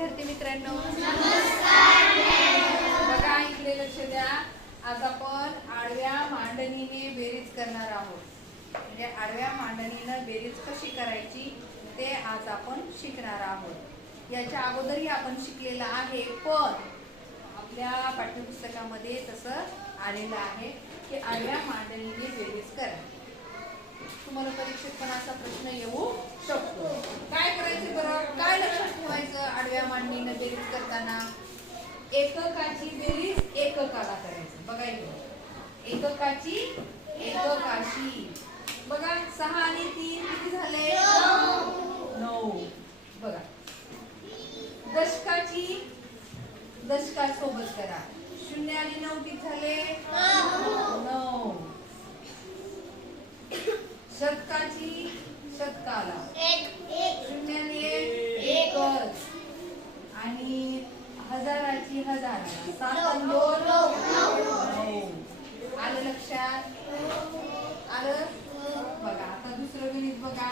विद्यार्थी मित्रांनो बघा इकडे लक्ष द्या. आज आपण आडव्या मांडणीने बेरीज करणार आहोत. म्हणजे आडव्या मांडणीनं बेरीज कशी करायची ते आज आपण शिकणार आहोत. याच्या अगोदरही आपण शिकलेलं आहे पण आपल्या पाठ्यपुस्तकामध्ये तसं आलेलं आहे की आडव्या मांडणीने बेरीज करा. तुम्हाला परीक्षेत पण असा प्रश्न येऊ शकतो. काय करायचं बरं? काय लक्षात ठेवायचं आडव्या मांडणीनं बेरीज करताना? एककाची बेरीज एककाला करायचं. बघा इकडे एककाची एककाशी. बघा सहा आणि तीन किती झाले? नऊ. बघा. दशकाची दशकासोबत करा. शून्य आणि नऊ किती झाले? नऊ. शतकाची शतकाला. शून्य आणि एक एकच. आणि हजाराची हजाराला. सात दोन आलं लक्षात? आलं? बघा आता दुसरं गणित बघा.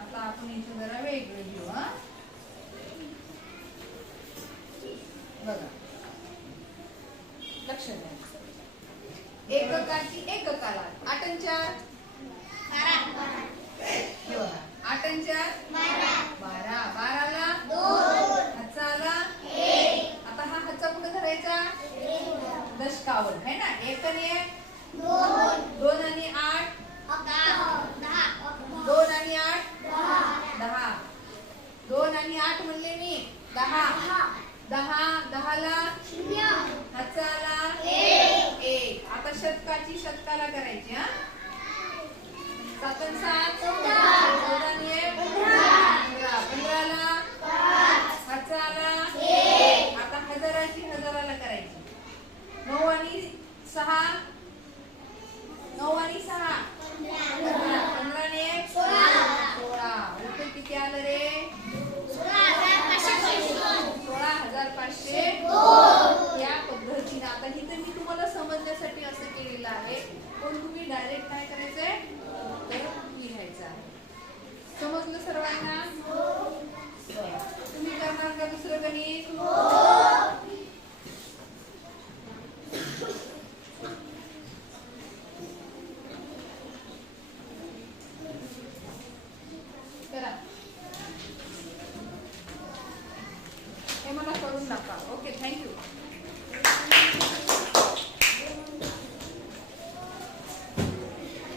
आता आपण इथं जरा वेगळं घेऊ हा? बघा. लक्ष द्या एककाची एक कला आठन चार आठन चार बारा. बाराला? हचाला आता हा हच्चा कुठे धरायचा? दशकावर. है ना? एक एक? दोन. आणि आठ? दोन आणि आठ? दहा. दोन आणि आठ म्हणले मी. दहा. दहा. दहाला? हचाला शतकाची शतकाला करायची. पसंत सर्वांना. तुम्ही करणार का दुसरं गणित? करा. हे मला करून नका ओके थँक्यू.